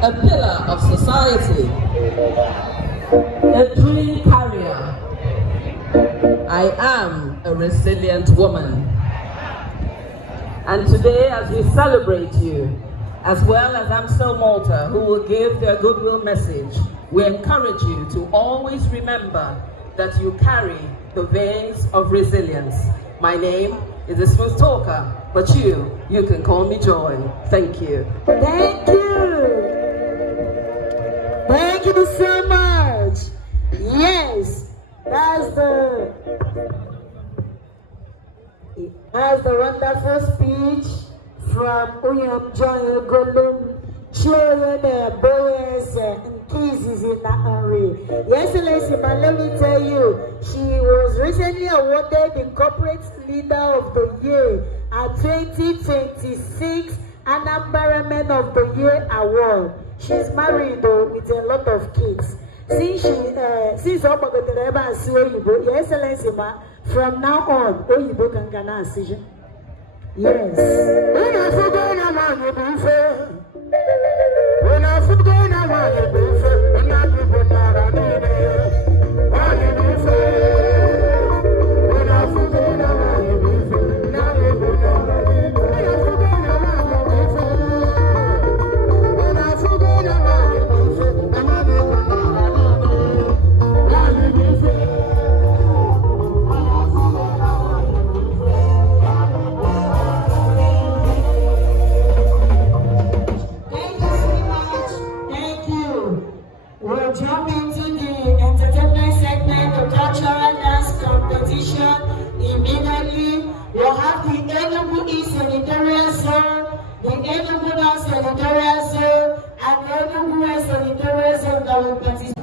A pillar of society, a dream carrier. I am a resilient woman. And today, as we celebrate you, as well as Amstel Malta, who will give their goodwill message, we encourage you to always remember that you carry the veins of resilience. My name is a smooth talker, but you can call me Joy. Thank you. Thank you. Thank you so much. Yes, that's the wonderful speech from Uyam Joy Golum, children, boys, and kids in that area. Yes, but let me tell you, she was recently awarded the Corporate Leader of the Year at 2026 Anambra Men of the Year Award. She's married though with a lot of kids. Since Your Excellency, from now on, Oyibo can get a decision. Yes. We'll jump into the entertainment segment, the cultural dance competition immediately. We'll have the Enugu East Senatorial Zone the Enugu North Senatorial Zone, and the Enugu West Senatorial Zone that will participate.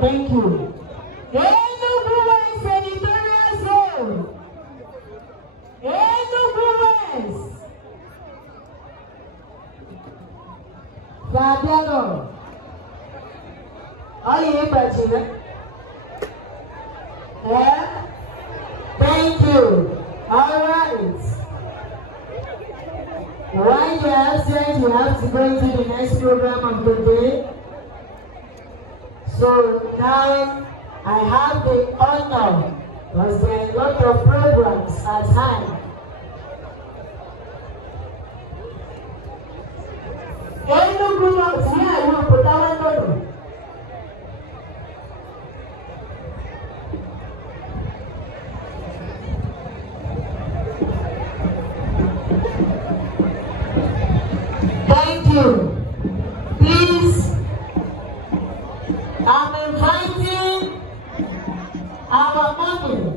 Thank you. Enugu West Senatorial Zone. Enugu West. Fabiano. Are you here, yeah? Thank you. All right. While you are absent, you have to go into the next program of the day. So now I have the honor, because there are a lot of programs at hand. Enugu North, here I will put our name. Thank you. Please, I'm inviting our money.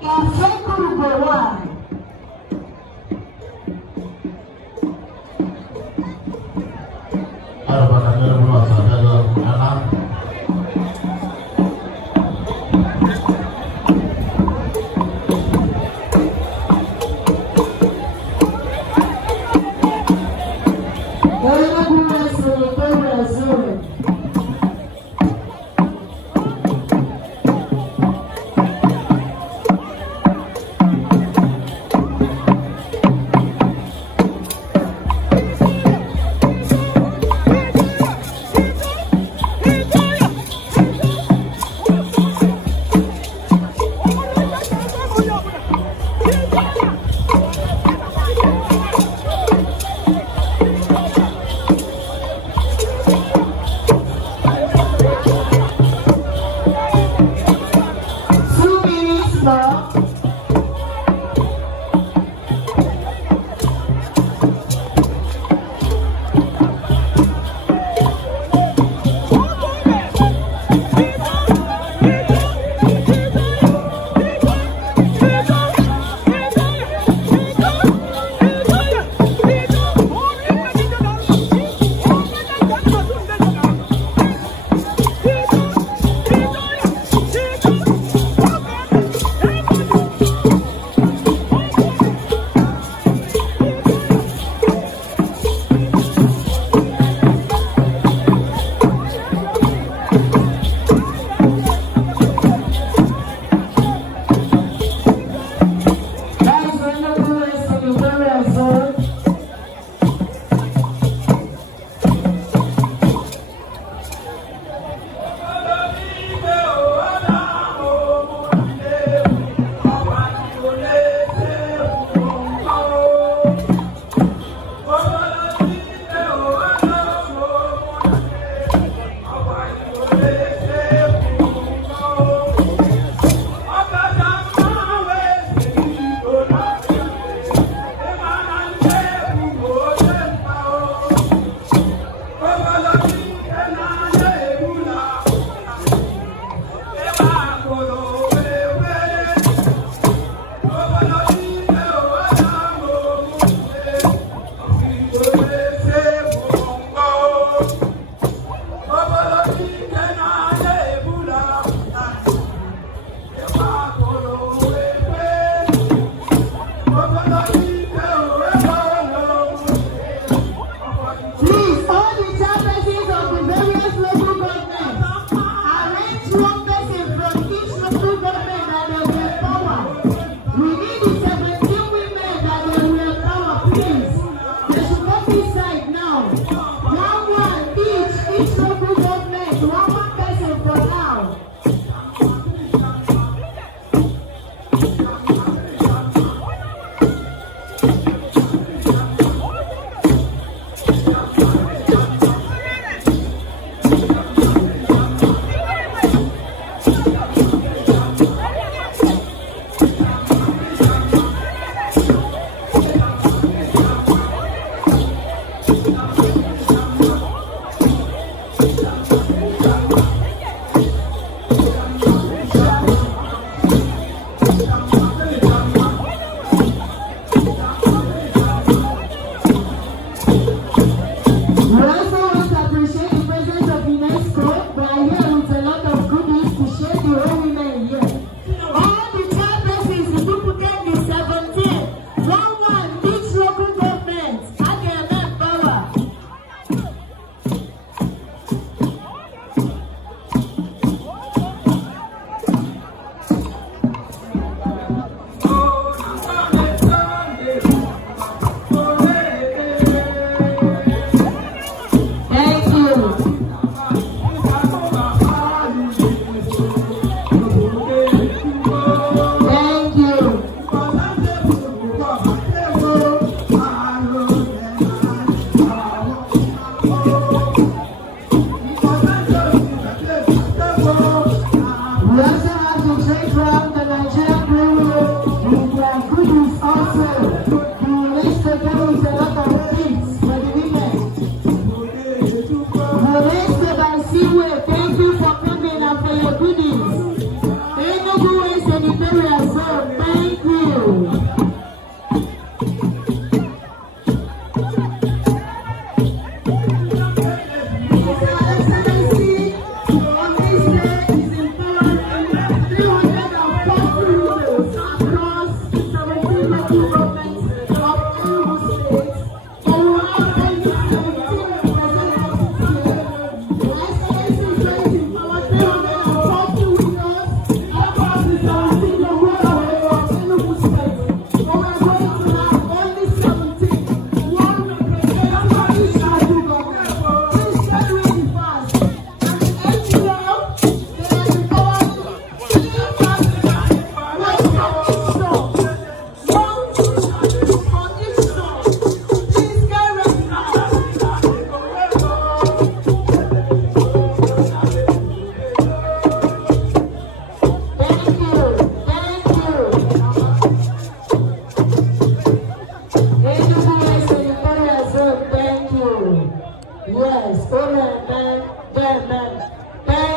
If they could go on,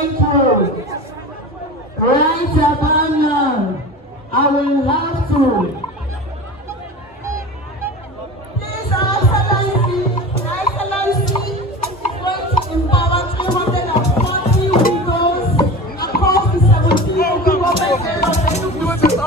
Thank you. Right about now, I will have to. Please, Excellency is going to empower 340 widows across the 17 local government areas of Enugu.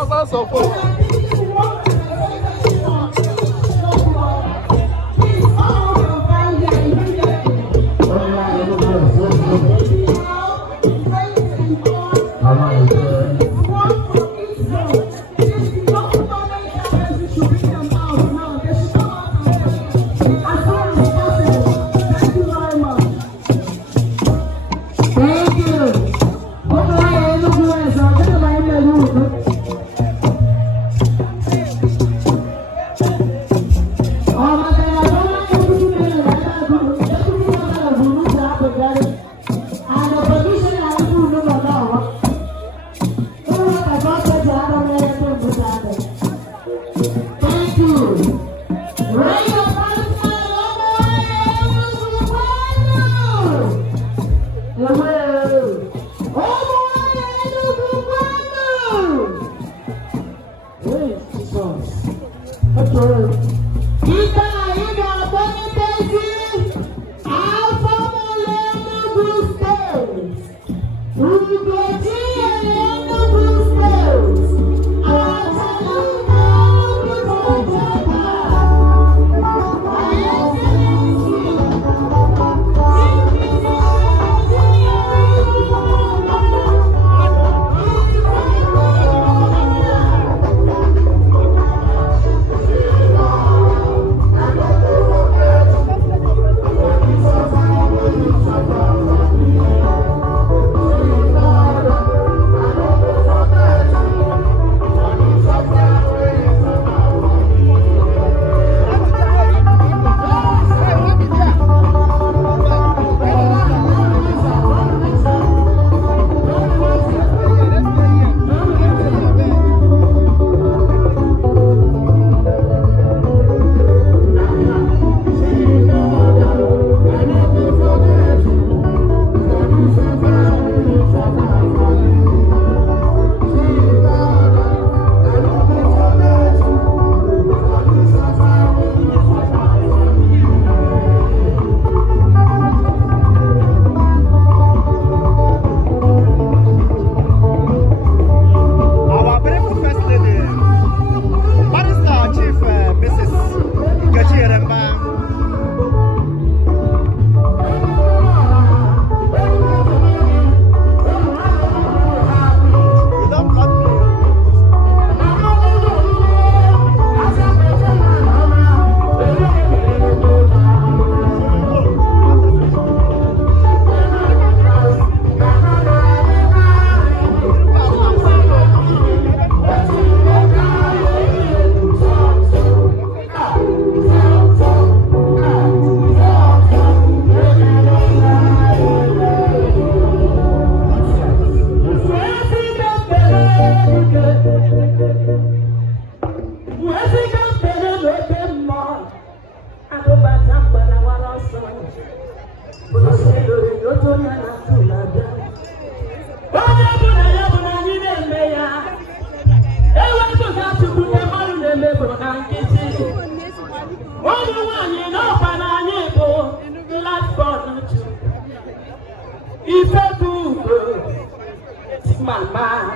Mama,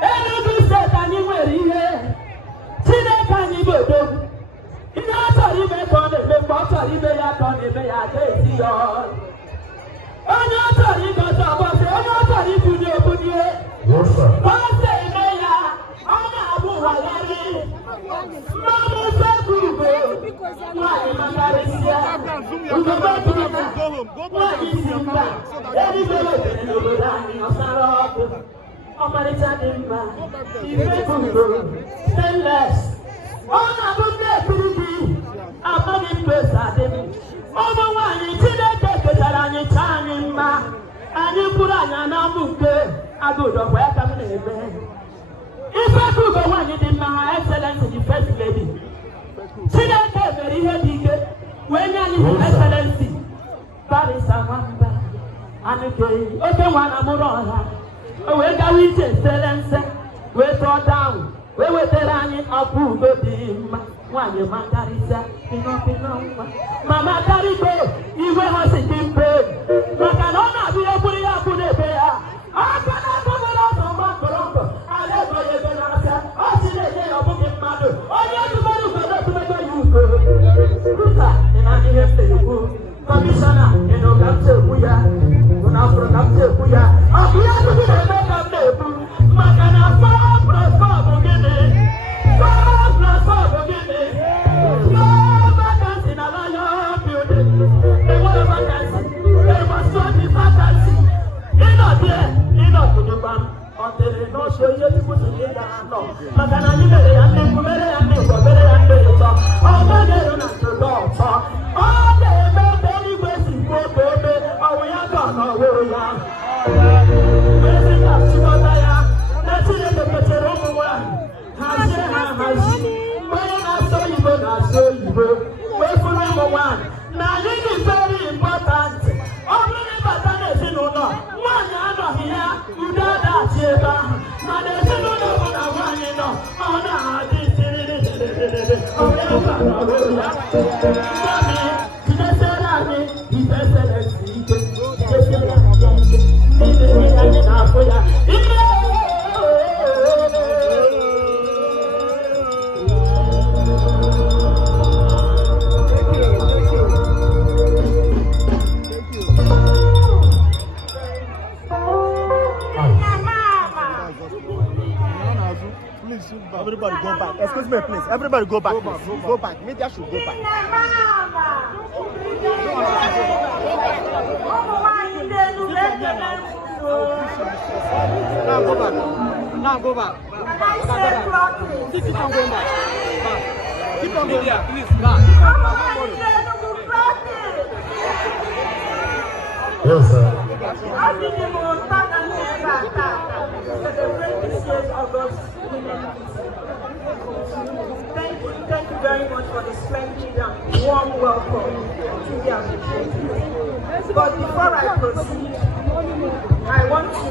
Enugu said that you were here. Today, can you go? In our sorry, may come the bottle, you may have done it, may have tasted yours. Oh, no, sorry, go to a boss, oh, no, sorry, you do put you. One day, may I, Abu Walari, Mama said, why, if I could go on in my excellence, the first lady. Today, very heavy. When you Excellency, Barisa Mamba, Anike, okay, one amoroha. We got we just we throw down. We were telling up who go dim. One you macarisa, Mama Carico, you will have it in bed. Macarona, we are putting up with it there. I cannot come out of my column. I never even answer. I see the day of booking mother. Oh, yes, you better you go. Ruta, and I hear you. Commissioner, you know, come to Puya. Now from come to Puya. Oh, we are to be the makeup table. Macana, far forget it. Far forget it. No vacancy in a lion building. They want a vacancy. They must not be vacancy. They're not there. They're not to the bank. Until they don't show you to put in there. No. Macana, you better have them. You better have them. You better have them. Oh, my God, not to dog. Oh, they now this is very important. Only important is no one here, you don't have now there's no one you know. Oh no, this Everybody go back. Excuse me, please. Everybody go back. Please. Go back. Media should go back. Now go back. Now go back. Keep on going back. Keep on going back. Please, back. Yes, sir. Thank you very much for the splendid and warm welcome. Truly appreciate it. But before I proceed, I want to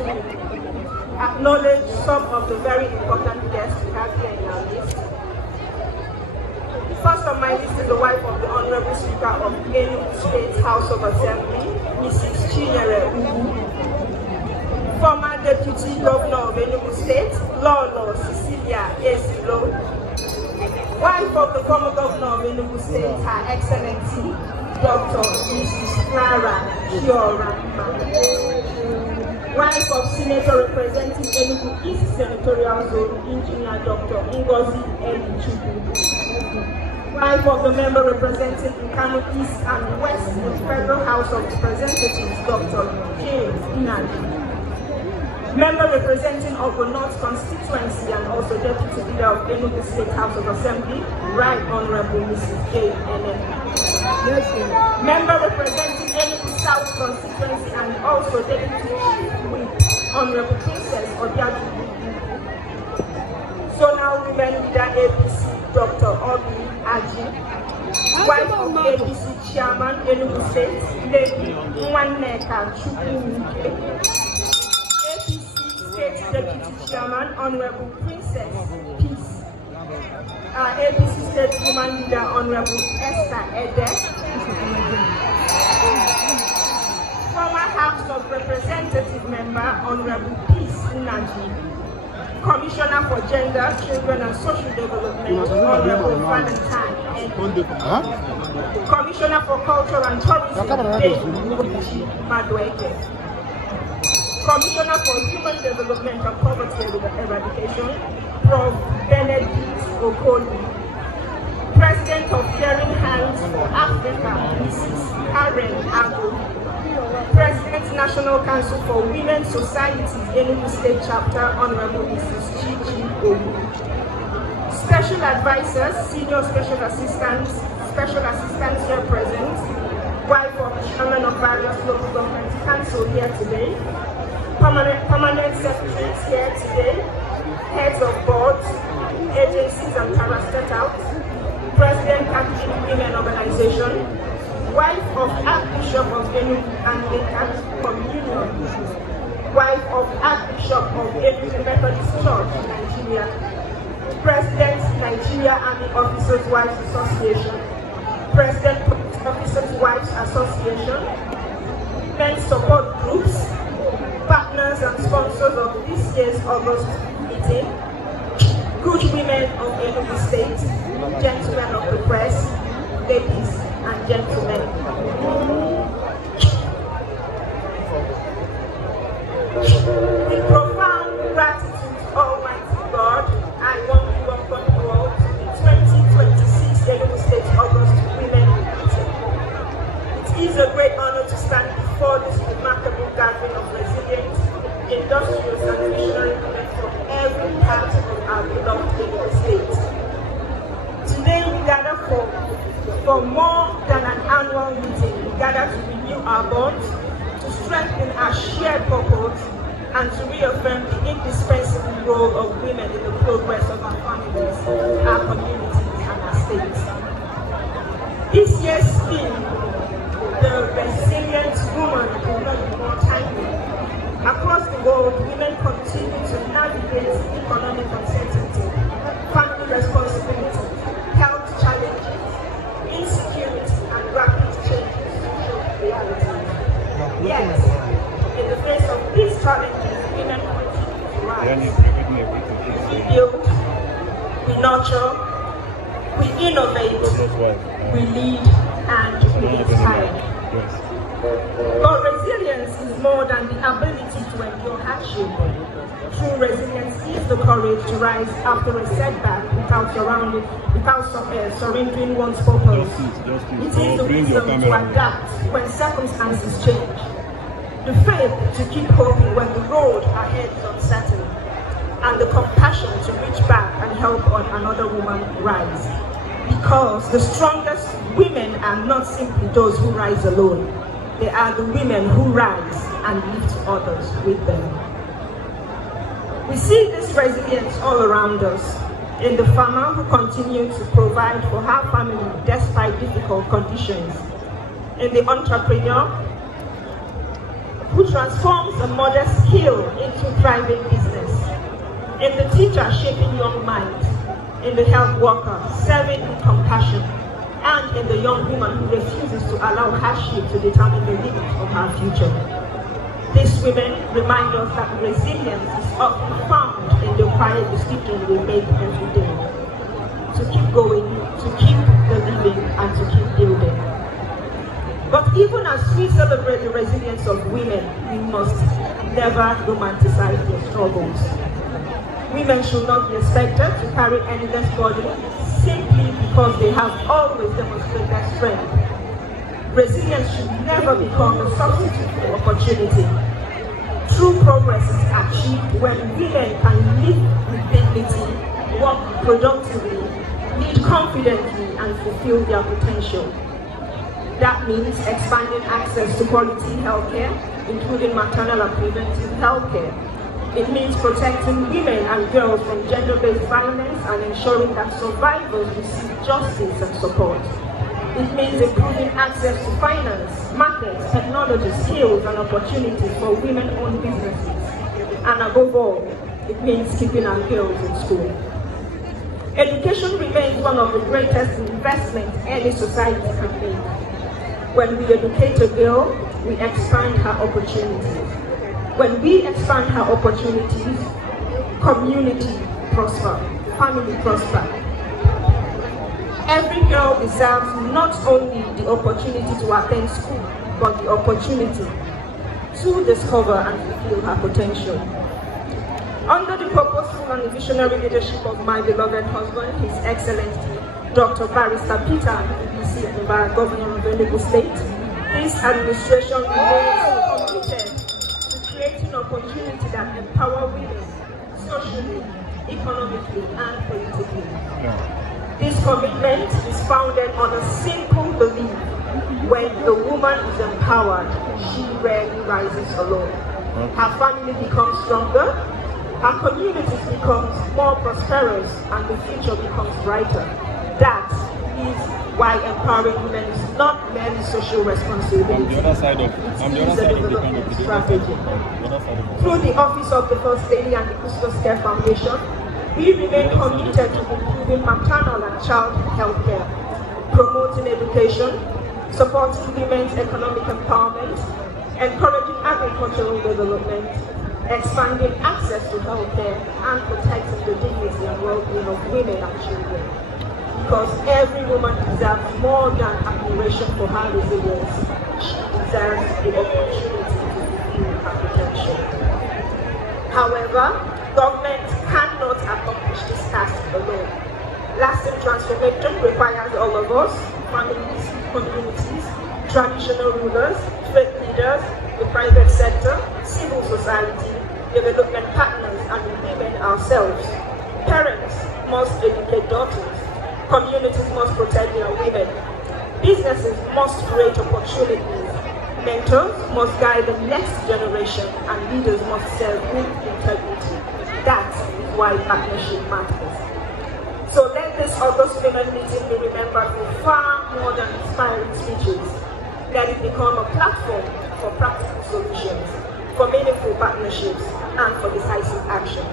acknowledge some of the very important guests we have here in our list. First on my list is the wife of the Honorable Speaker of Enugu State House of Assembly, Mrs. Squre. Former Deputy Governor of Enugu State, Lolo Cecilia Esilo. Wife of the former Governor of Enugu State, Her Excellency, Dr. Mrs. Clara Chiorama. Wife of Senator representing Enugu East Senatorial Zone, Engineer Dr. Ngozi Elichukwu. Wife of the member representing Nkanu East and West in the Federal House of Representatives, Dr. James Inadi. Member representing Ogo North constituency and also Deputy Leader of Enugu State House of Assembly, Right Honorable Mrs. J. Member representing Enugu South constituency and also Deputy Chief Whip, Honorable Princess Odiaju. So now Women Leader APC, Dr. Obi Aji. Wife of APC Chairman Enugu State, Lady Nwaneka Chukwuwuke. State Deputy Chairman, Honorable Princess Peace. APC State Woman Leader, Honorable Esther Ede. Former House of Representative Member, Honorable Peace Naji. Commissioner for Gender, Children and Social Development, Honorable Valentine Ede. Commissioner for Culture and Tourism, Madweke. Commissioner for Human Development and Poverty Eradication, Prof. Benedict Okoli. President of Caring Hands for Africa, Mrs. Karen Ago. President National Council for Women's Societies, Enugu State Chapter, Honorable Mrs. Chichi Ogu. Special Advisors, Senior Special Assistants here present, wife of Chairman of various local government council here today. Permanent secretaries here today, heads of boards, agencies and parastatals, President Catholic Women Organization, wife of Archbishop of Enugu Anglican Communion wife of Archbishop of Enugu Methodist Church in Nigeria, President Nigeria Army Officers Wives Association, President Police Officers Wives Association, men's support groups, partners and sponsors of this year's August meeting, good women of Enugu State, gentlemen of the press, ladies and gentlemen. With profound gratitude to Almighty God, I want to welcome you all to the 2026 Enugu State August Women Meeting. It is a great honor to stand before this remarkable gathering of resilient, industrious and visionary women from every part of our beloved Enugu State. Today we gather for more than an annual meeting. We gather to renew our bonds, to strengthen our shared purpose, and to reaffirm the indispensable role of women in the progress of our families, our communities, and our states. This year's theme, the resilient woman, will not be more timely. Across the world, women continue to navigate economic uncertainty, family responsibility, health challenges, insecurity, and rapid changes in social realities. Yet, in the face of these challenges, women continue to rise. We build, we nurture, we innovate, we lead, and we inspire. But resilience is more than the ability to endure hardship. True resilience is the courage to rise after a setback without surrendering one's purpose. It is the wisdom to adapt when circumstances change. The faith to keep hoping when the road ahead is uncertain. And the compassion to reach back and help another woman rise. Because the strongest women are not simply those who rise alone. They are the women who rise and lift others with them. We see this resilience all around us. In the farmer who continues to provide for her family despite difficult conditions. In the entrepreneur who transforms a modest skill into thriving business. In the teacher shaping young minds. In the health worker serving with compassion. And in the young woman who refuses to allow hardship to determine the limits of her future. These women remind us that resilience is often found in the quiet decisions we make every day. To keep going, to keep the living, and to keep building. But even as we celebrate the resilience of women, we must never romanticize their struggles. Women should not be expected to carry endless burden simply because they have always demonstrated strength. Resilience should never become a substitute for opportunity. True progress is achieved when women can live with dignity, work productively, lead confidently, and fulfill their potential. That means expanding access to quality healthcare, including maternal and preventive healthcare. It means protecting women and girls from gender-based violence and ensuring that survivors receive justice and support. It means improving access to finance, markets, technology, skills, and opportunities for women-owned businesses. And above all, it means keeping our girls in school. Education remains one of the greatest investments any society can make. When we educate a girl, we expand her opportunities. When we expand her opportunities, community prosper, family prosper. Every girl deserves not only the opportunity to attend school, but the opportunity to discover and fulfill her potential. Under the purposeful and visionary leadership of my beloved husband, His Excellency, Dr. Barrister Peter, EPC, Governor of Enugu State, this administration remains committed to creating opportunity that empower women socially, economically, and politically. This commitment is founded on a simple belief: when the woman is empowered, she rarely rises alone. Her family becomes stronger, her community becomes more prosperous, and the future becomes brighter. That is why empowering women is not merely social responsibility. I'm the other side of the development strategy. Through the Office of the First Lady and the Squre Foundation, we remain committed to improving maternal and child health care, promoting education, supporting women's economic empowerment, encouraging agricultural development, expanding access to health care, and protecting the dignity and well-being of women and children. Because every woman deserves more than admiration for her resilience. She deserves the opportunity to fulfill her potential. However, government cannot accomplish this task alone. Lasting transformation requires all of us, families, communities, traditional rulers, faith leaders, the private sector, civil society, development partners, and women ourselves. Parents must educate daughters. Communities must protect their women. Businesses must create opportunities. Mentors must guide the next generation, and leaders must serve with integrity. That is why partnership matters. So let this August Women Meeting be remembered for far more than inspiring speeches. Let it become a platform for practical solutions, for meaningful partnerships, and for decisive action.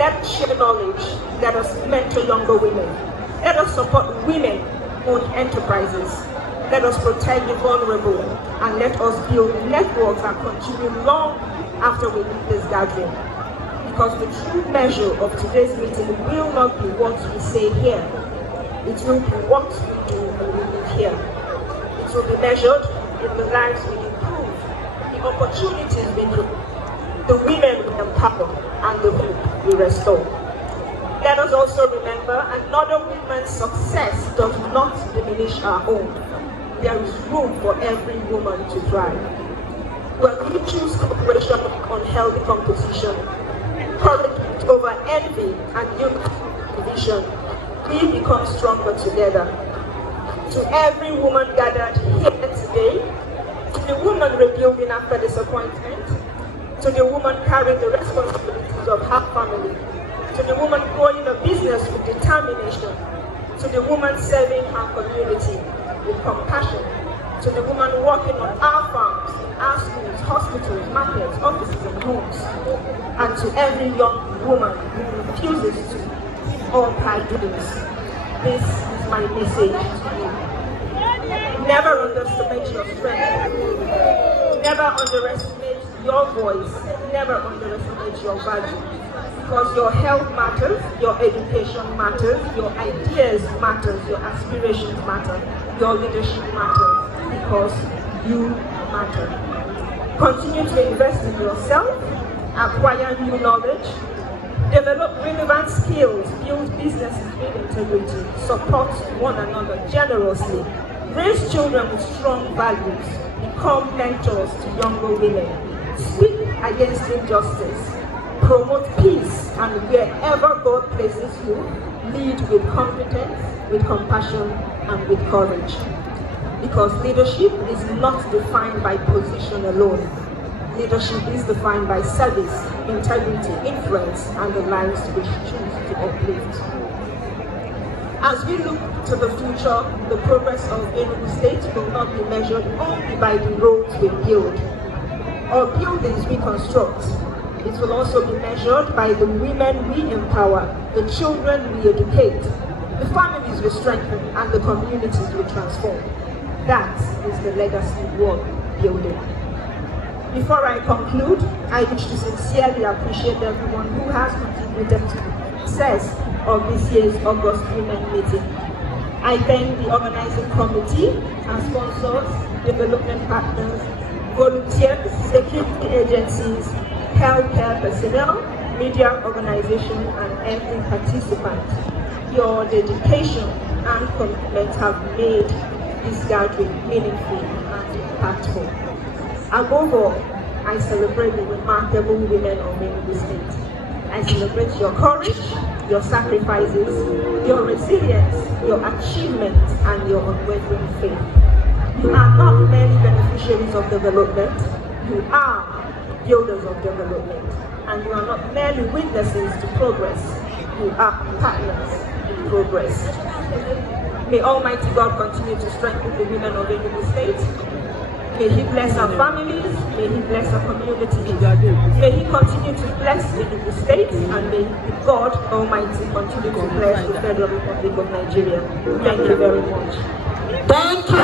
Let us share knowledge. Let us mentor younger women. Let us support women-owned enterprises. Let us protect the vulnerable, and let us build networks that continue long after we leave this gathering. Because the true measure of today's meeting will not be what we say here. It will be what we do when we live here. It will be measured in the lives we improve, the opportunities we do, the women we empower, and the hope we restore. Let us also remember another woman's success does not diminish our own. There is room for every woman to thrive. When we choose cooperation on healthy competition, encouragement over envy and division, we become stronger together. To every woman gathered here today, to the woman rebuilding after disappointment, to the woman carrying the responsibilities of her family, to the woman growing a business with determination, to the woman serving her community with compassion, to the woman working on our farms, in our schools, hospitals, markets, offices, and homes, and to every young woman who refuses to give all her dreams. This is my message to you. Never underestimate your strength. Never underestimate your voice. Never underestimate your value. Because your health matters, your education matters, your ideas matters, your aspirations matter, your leadership matters, because you matter. Continue to invest in yourself, acquire new knowledge, develop relevant skills, build businesses with integrity, support one another generously, raise children with strong values, become mentors to younger women, speak against injustice, promote peace, and wherever God places you, lead with confidence, with compassion, and with courage. Because leadership is not defined by position alone. Leadership is defined by service, integrity, influence, and the lives we choose to uplift. As we look to the future, the progress of Enugu State will not be measured only by the roads we build or buildings we construct. It will also be measured by the women we empower, the children we educate, the families we strengthen, and the communities we transform. That is the legacy worth building. Before I conclude, I wish to sincerely appreciate everyone who has contributed to the success of this year's August Women Meeting. I thank the organizing committee, our sponsors, development partners, volunteers, security agencies, healthcare personnel, media organizations, and every participant. Your dedication and commitment have made this gathering meaningful and impactful. Above all, I celebrate the remarkable women of Enugu State. I celebrate your courage, your sacrifices, your resilience, your achievements, and your unwavering faith. You are not merely beneficiaries of development, you are builders of development, and you are not merely witnesses to progress, you are partners in progress. May Almighty God continue to strengthen the women of Enugu State. May He bless our families. May He bless our communities. May He continue to bless Enugu State, and may God Almighty continue to bless the Federal Republic of Nigeria. Thank you very much. Thank you.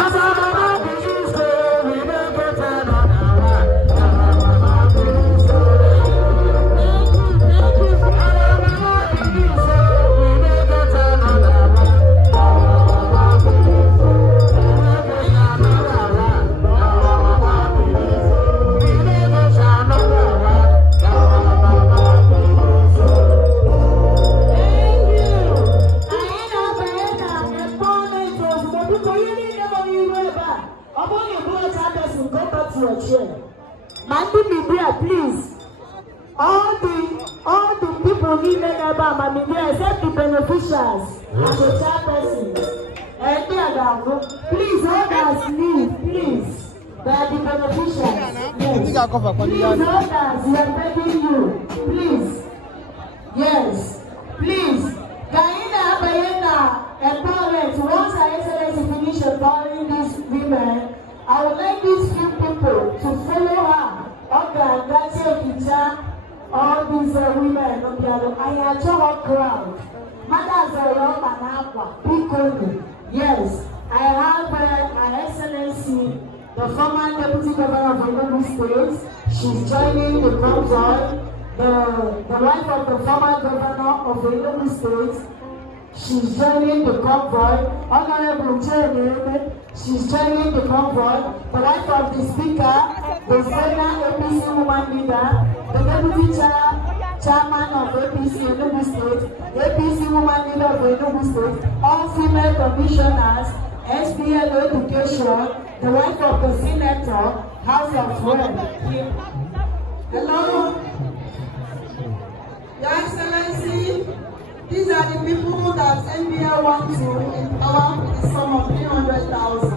Please, all the people needed about Mamibia except the beneficiaries and the chairpersons. Please, others leave, please. They are the beneficiaries. Yes. Please, others, we are begging you. Please. Yes. Please. Gaina empowerment. Once Her Excellency finish empowering these women, I would like these few people to follow her. Okay, that's your teacher. All these women, I have a crowd. Mothers are young and aqua, big. Yes, I have Her Excellency, the former Deputy Governor of Enugu State. She's joining the convoy. The wife of the former Governor of Enugu State. She's joining the convoy. Honorable Chairman, she's joining the convoy. The wife of the Speaker, the senior APC woman leader, the Deputy Chairman of APC Enugu State, APC woman leader of Enugu State, all female commissioners, SPL Education, the wife of the Senator, House of Rep. Hello, Your Excellency. These are the people that NBL wants to empower with the sum of 300,000.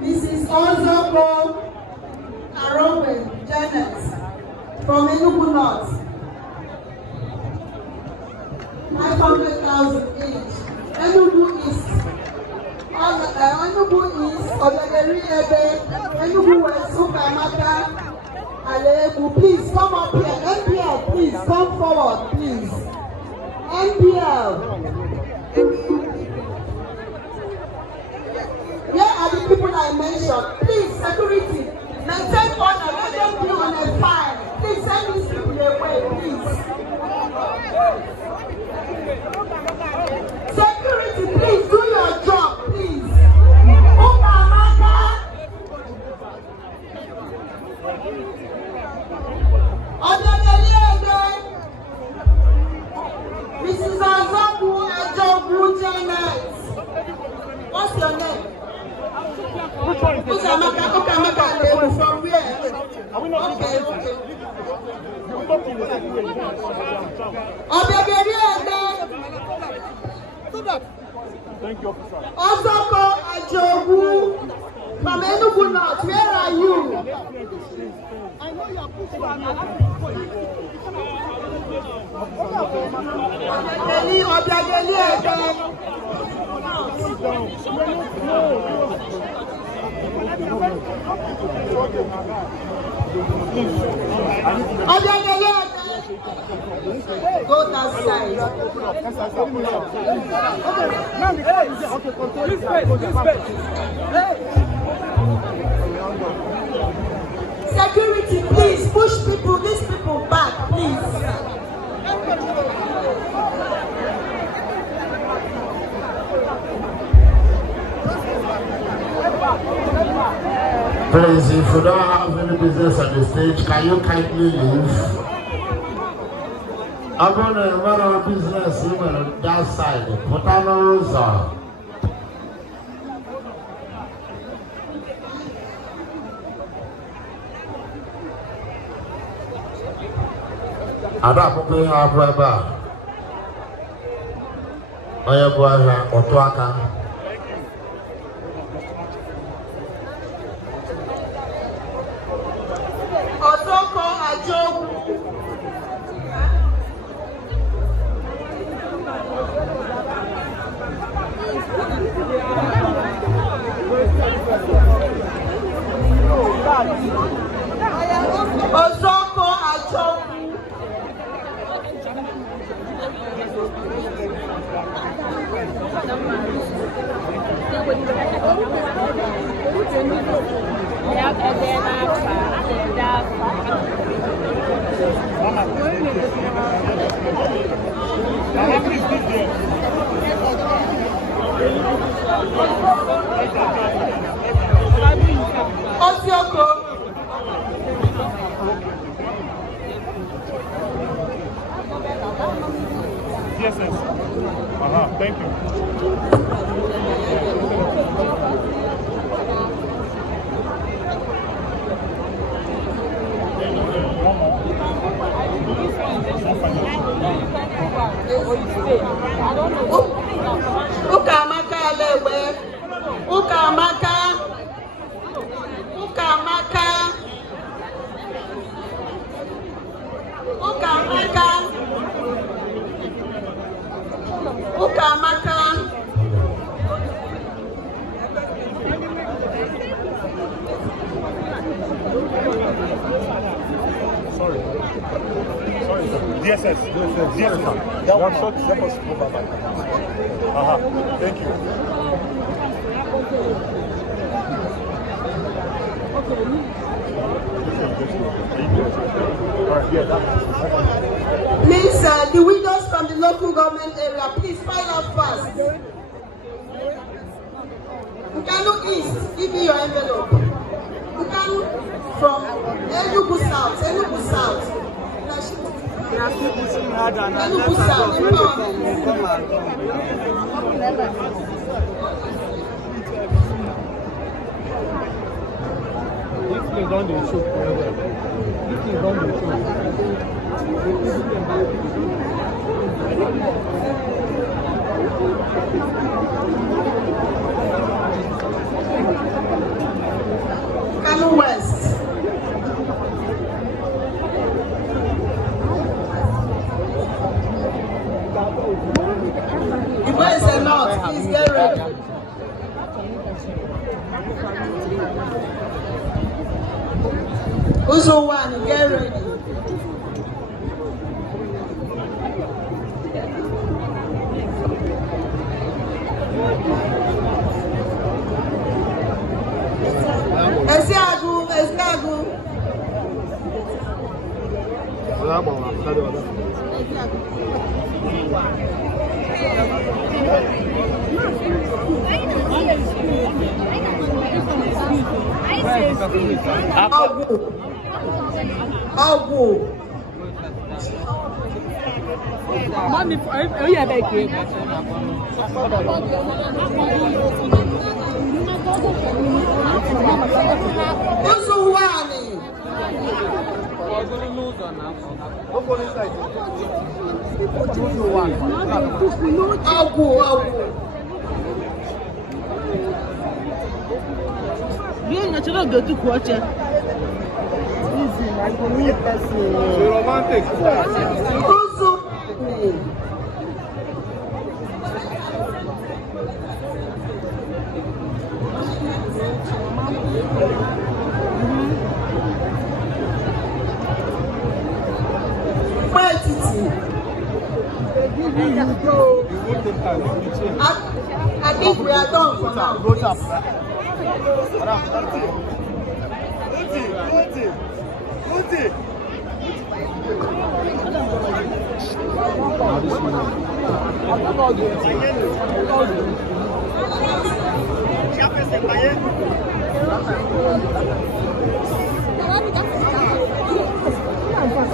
Mrs. Ozoko Arowe Janet from Enugu North. 500,000 each. Enugu East. Enugu East, Odegeri Ebe, Enugu West, Ukamaka, Alebu. Please come up here. NBL, please come forward, please. NBL. Here are the people I mentioned. Please, security, maintain order. Let them be on a file. Please send these people away, please. Security, please do your job, please. Mrs. Azoku Ajogu Janet. What's your name? Usamaka Lebu from where? Okay. Thank you, officer. Ozoko Ajogu from Enugu North. Where are you? I know you are pushing on Go that side. Security, please push these people back, please. Please, if you don't have any business on the stage, can you kindly leave? I'm going to run our business even on that side. Put on a rosa. I don't know how to I am going to Yes, yes. Thank you. Ukamaka lewe. Ukamaka. Ukamaka. Ukamaka. Ukamaka. Sorry. DSS. DSS. One shot. Let us go back. Thank you. Please, the widows from the local government area, please file out fast. Ukanu East, give me your envelope. Ukanu from Enugu South, Enugu South. Enugu South, If they don't do show, if they don't do show, Kano West. The boys are not, please get ready. Uzo one, get ready. Esiagu. Agu. Mommy, are you back here? Agu. You ain't not go to watch it. Romantic. I think we are done for now.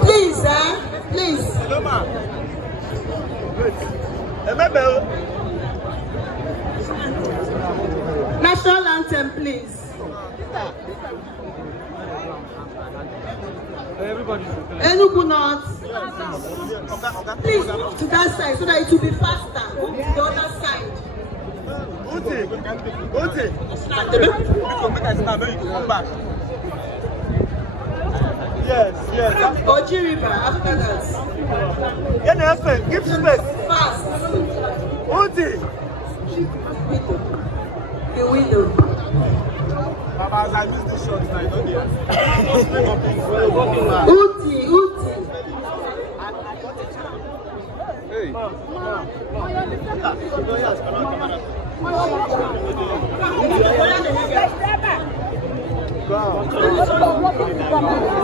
Please, please. National anthem, please. Enugu North. Please move to that side so that it will be faster. Move to the other side. Yes. Oji River, after that. Give space. Fast. The window. Baba, as I miss the shots, I don't hear. Uti. Hey.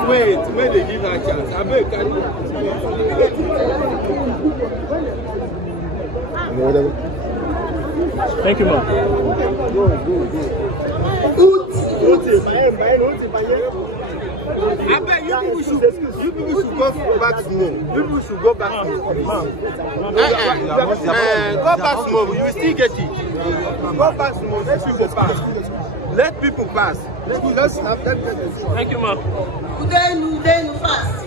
Wait, when they give her a chance, I beg, carry Thank you, Mom. Go. Uti. I bet you people should go back small. You people should go back small. Go back small. You will still get it. Go back small. Let people pass. Let people pass. Let's have them get it. Thank you, ma'am. Then fast.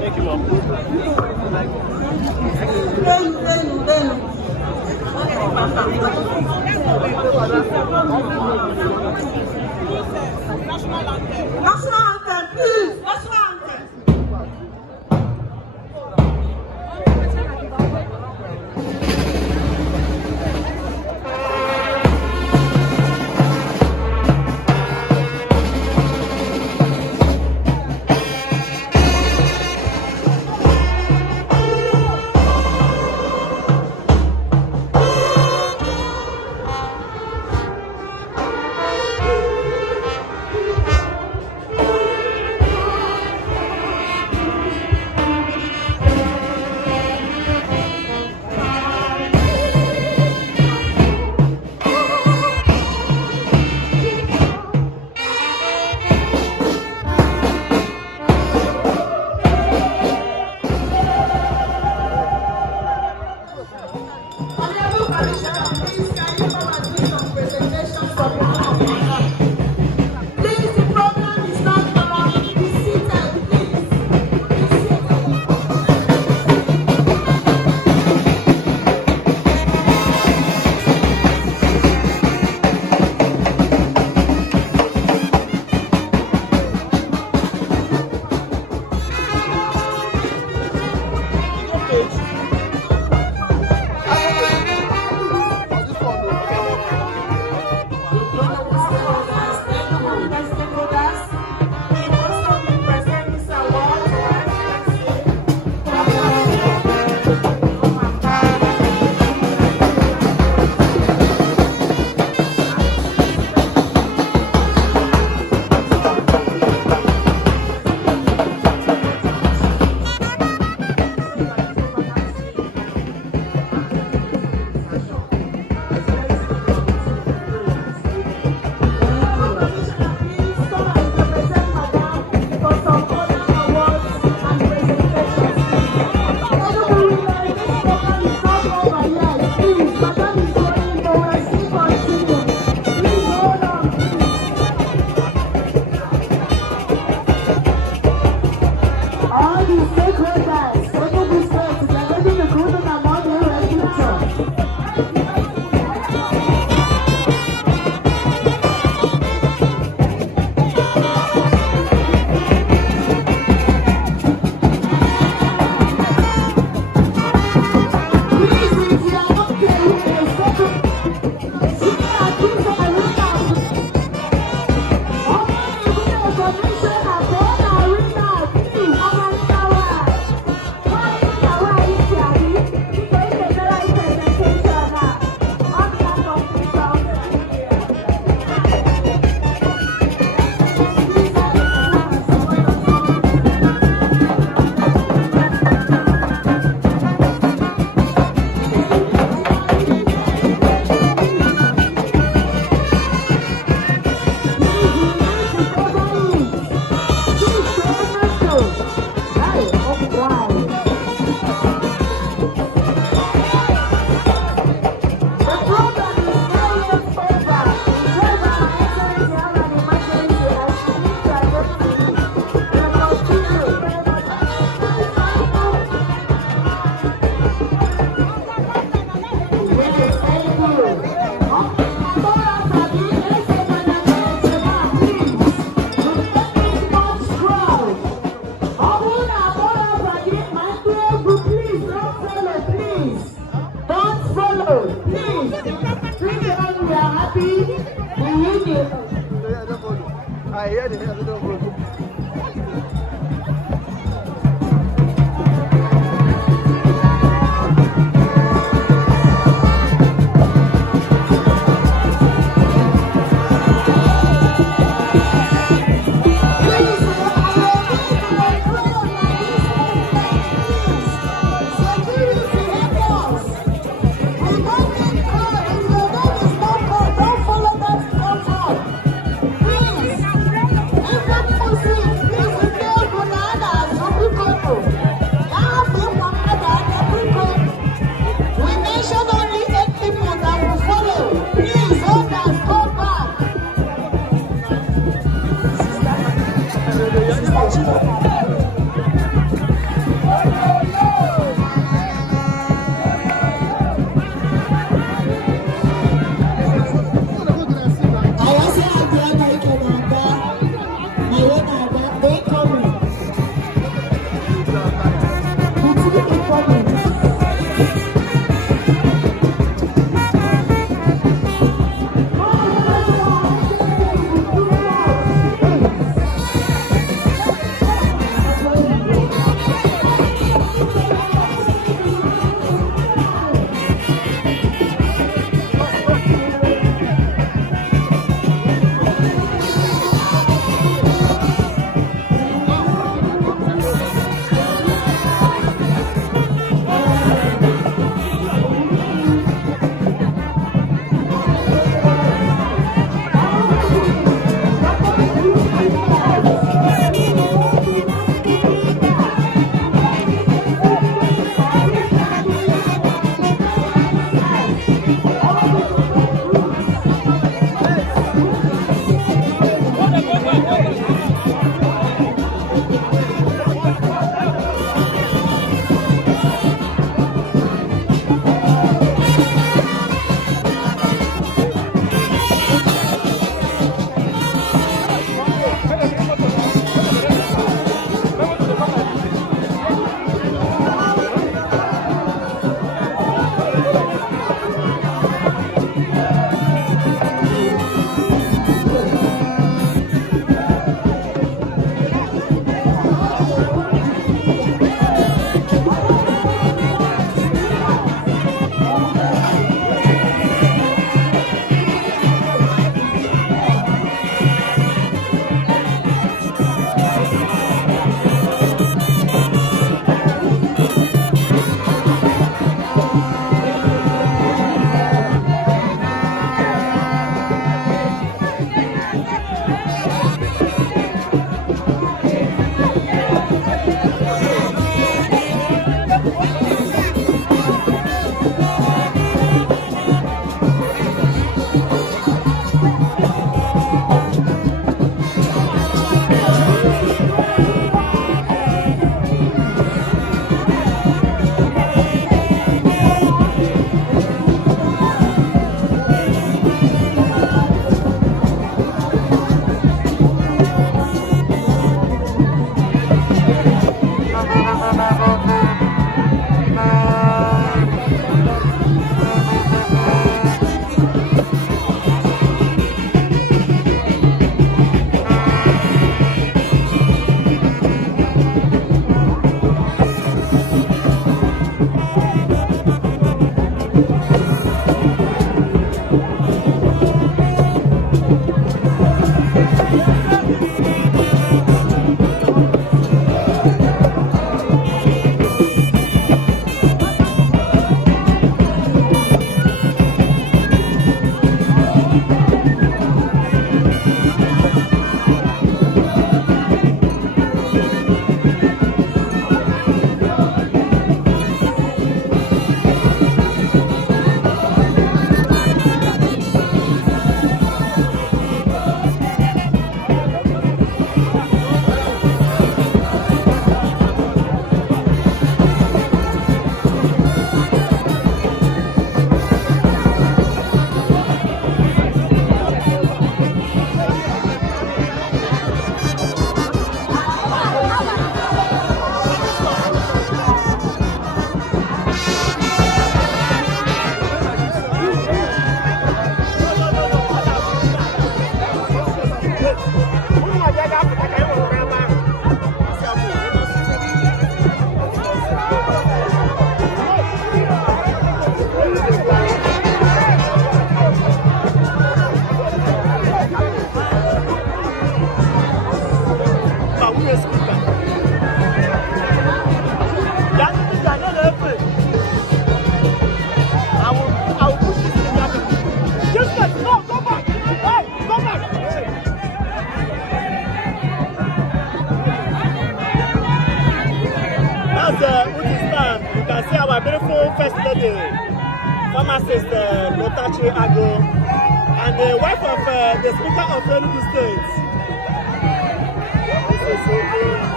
Thank you, ma'am. National anthem, please. That's Uzbekistan. You can see our beautiful first lady, pharmacist Lotachi and the wife of the Speaker of Enugu State. This is so good.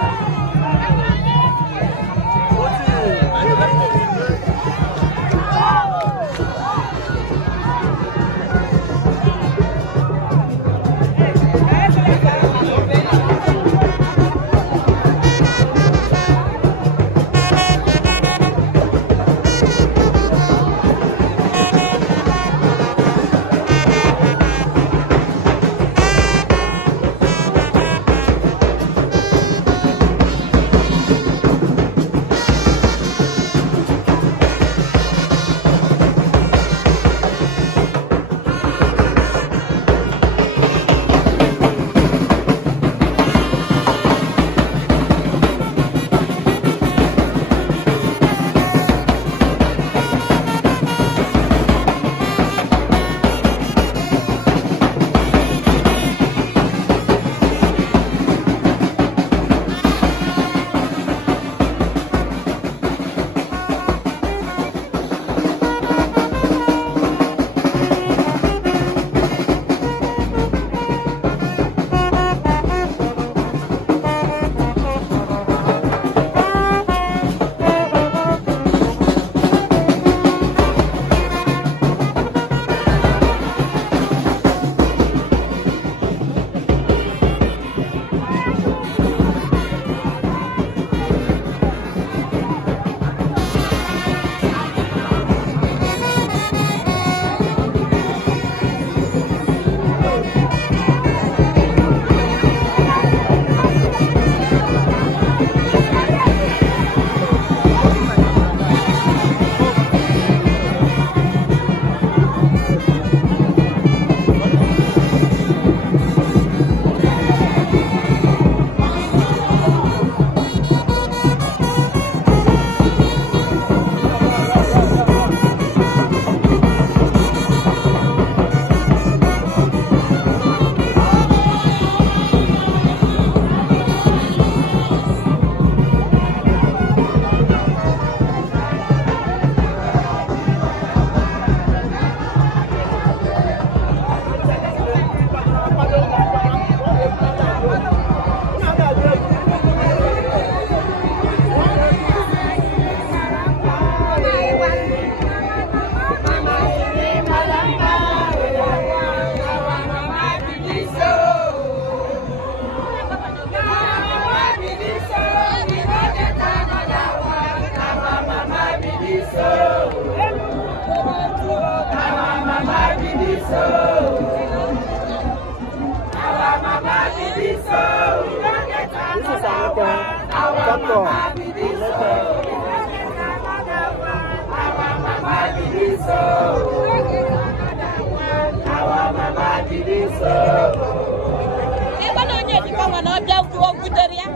Eba no nye di kwa na obia ku oguteria